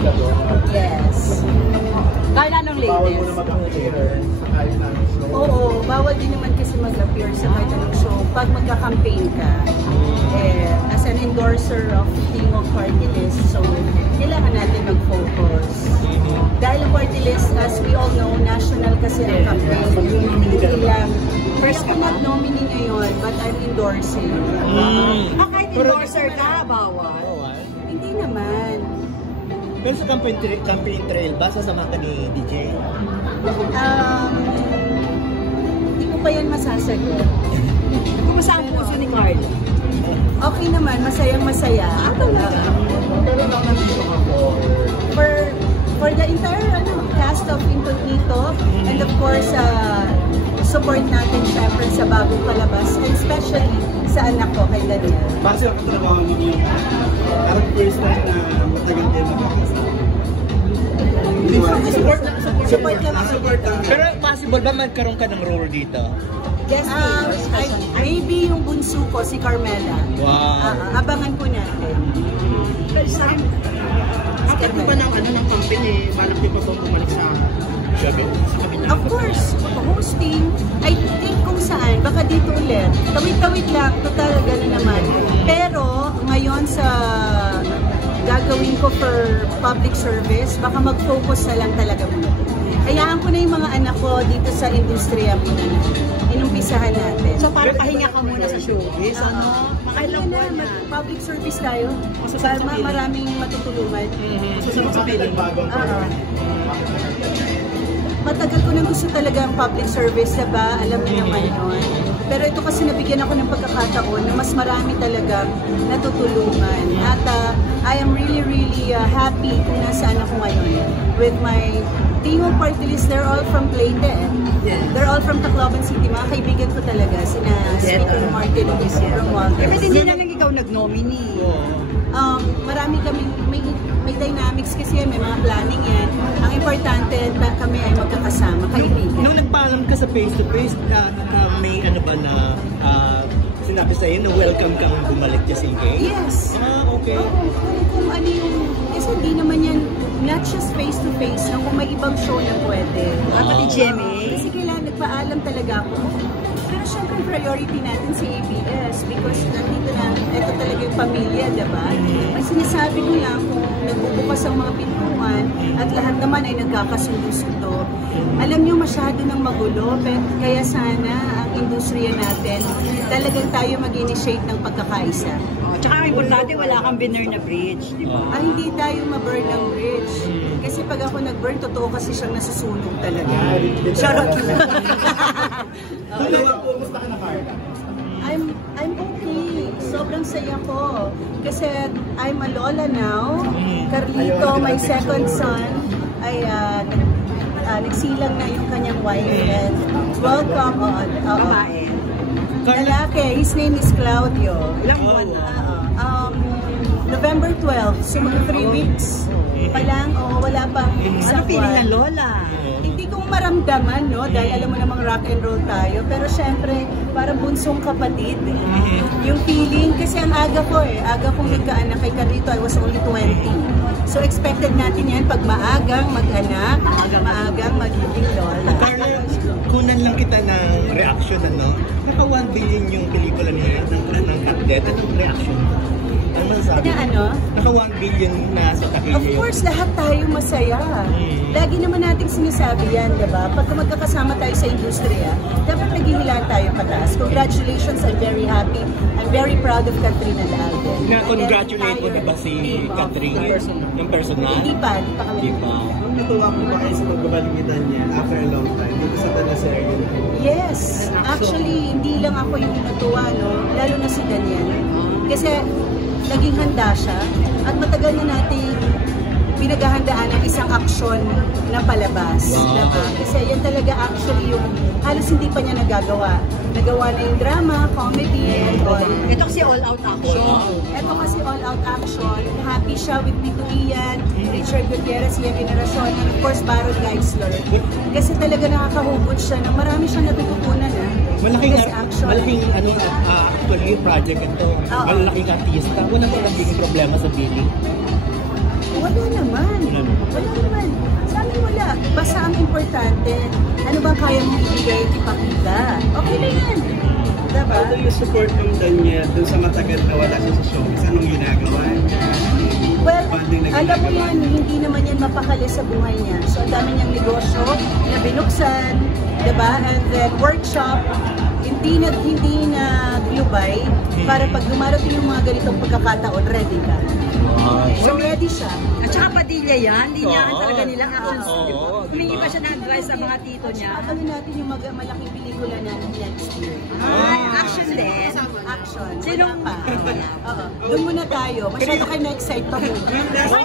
ka doon. Yes. Kaya anong Bawal mo na latest? mag-appear sa kahit na show. Oo, bawal din naman kasi mag-appear sa kahit anong show pag magka-campaign ka. As an endorser of Team of Party List, so kailangan natin mag-focus. Dahil party list, as we all know, national kasi ang campaign. Hindi lang. First ko nag-nominee ngayon, but I'm endorsing. Kahit endorser ka, bawal. Hindi naman. Pero sa campaign trail ba, sasama ka ni DJ? Hindi ko pa yan masasagot. Kumusta ang puso ni Carl? Okay naman, masayang-masaya. Pero lang nandito ako. For the entire cast of Incognito, and of course, support natin syempre sa bagong palabas, and especially sa anak ko, kay Daniel. Base ako trabaho ninyo yung parang first time na matagal din makakasama. Support lang ako. Pero possible ba magkaroon ka ng role dito? Yes, maybe yung bunso ko, si Carmela. Wow. Abangan po natin. After po ba ng company, balak niyo pa po bumalik sa Of course, hosting, I think kung saan, baka dito ulit. Tawid-tawid lang, total gano'n naman. Pero ngayon sa gagawin ko for public service, baka mag-focus na lang talaga muna. Hayaan ko na yung mga anak ko dito sa industriya muna na. Inumpisahan natin. So parang pahinga ka muna sa showbiz, Makailang buwan na. Public service tayo. Para maraming matutulungan. Susunod sa piling bagong Matagal ko nang gusto talaga ang public service, diba? Alam mo naman yun. Pero ito kasi nabigyan ako ng pagkakataon na mas marami talaga natutulungan. At I am really, really happy kung nasaan ako ngayon. With my team of party list, they're all from Leyte. They're all from Tacloban City. Mga kaibigan ko talaga. Sina Speaker Martin Luis Romualdez. Pero hindi na lang ikaw nag-nominee. Marami kami, may dynamics kasi may mga planning yan. Ang importante kami ay magkakasama, kaibigan. Nung nagpaalam ka sa face-to-face, may ano ba na sinabi sa'yo na welcome kang bumalik just in case? Yes. Okay. Kung ano yung, kasi hindi naman yan, not just face-to-face, no, kung may ibang show na pwede. Pati GMA. Kasi kailangan nagpaalam talaga ako. Pero syempre priority natin si ABS because nandito na, ito talaga yung pamilya, diba? Ang sinasabi ko lang kung nagbubukas ang mga pintuan at lahat naman ay nagkakasundo-sundo. Alam nyo masyado ng magulo, kaya sana ang industriya natin talagang tayo mag-initiate ng pagkakaisa. Tsaka ang importante, wala kang binner na bridge, di ba? Ay, hindi tayo ma-burn ng bridge. Kasi pag ako nag-burn, totoo kasi siyang nasusunog talaga. Charot lang. Kumusta ka na, Carla? I'm okay. Sobrang saya ko. Kasi I'm a lola now. Carlito, my second son, ay nagsilang na yung kanyang wife. And welcome. Babae. Lalaki, his name is Claudio. Ilang buwan na? November 12, so mga 3 weeks pa lang, wala pang isang Ano feeling buwan. ng lola? Hindi ko maramdaman, no? Dahil alam mo namang rock and roll tayo. Pero syempre, parang bunsong kapatid. Yung feeling, kasi ang aga ko aga kong nagkaanak kay Carlito, I was only 20. So expected natin yan pag maagang mag-anak, maagang magiging lola. Carla, kunan lang kita ng reaction, ano? Naka 1 billion yung pelikula niya ng Cat Anong reaction? Ano masasabi? Naka 1 billion na sa takilya. Of course, lahat tayo masaya. Lagi naman nating sinasabi yan, diba? Pag magkakasama tayo sa industriya, dapat naghihilaan tayo pataas. Congratulations, I'm very happy. I'm very proud of Katrina Alden. Na-congratulate mo na ba si Katrina? Yung personal? Hindi pa kami. Natuwa po ba kayo sa pagbabalik ni Daniel after a long time dito sa teleserye? Yes. Actually, hindi lang ako yung natuwa, no? Lalo na si Daniel. Kasi naging handa siya at matagal na natin pinaghahandaan ang isang aksyon na palabas. Diba? Kasi yan talaga actually yung halos hindi pa niya nagagawa. Nagawa na yung drama, comedy, and all. Ito kasi all-out action. Ito kasi all-out action. Happy siya with Tito Ian, Richard Gutierrez, Ian Veneracion, and of course, Baron Geisler. Kasi talaga nakakahugot siya na marami siyang natututunan. Malaking actually project ito. Malaking artista. Wala ba naging problema sa billing? Wala naman. ibigay, ipakita. Okay na yan. Diba? How do you support yung Daniel dun sa matagal na wala siya sa showbiz? Anong ginagawa niya? Well, Banding na alam mo ginagawa yan, hindi naman yan mapakali sa buhay niya. So, ang dami niyang negosyo na binuksan, diba? And then, workshop, hindi na glubay para pag dumarating yung mga ganitong pagkakataon, ready ka. So, ready siya. At saka Padilla yan, linyahan Oo. talaga nilang action Oo. studio. Humingi pa siya ng advice sa mga tito niya. Abangan natin yung malaking pelikula na next year. Ay, action din. Action. Sino Wala pa. Oo. Doon muna tayo. Masyado kayo na-excite pa muna. Ay,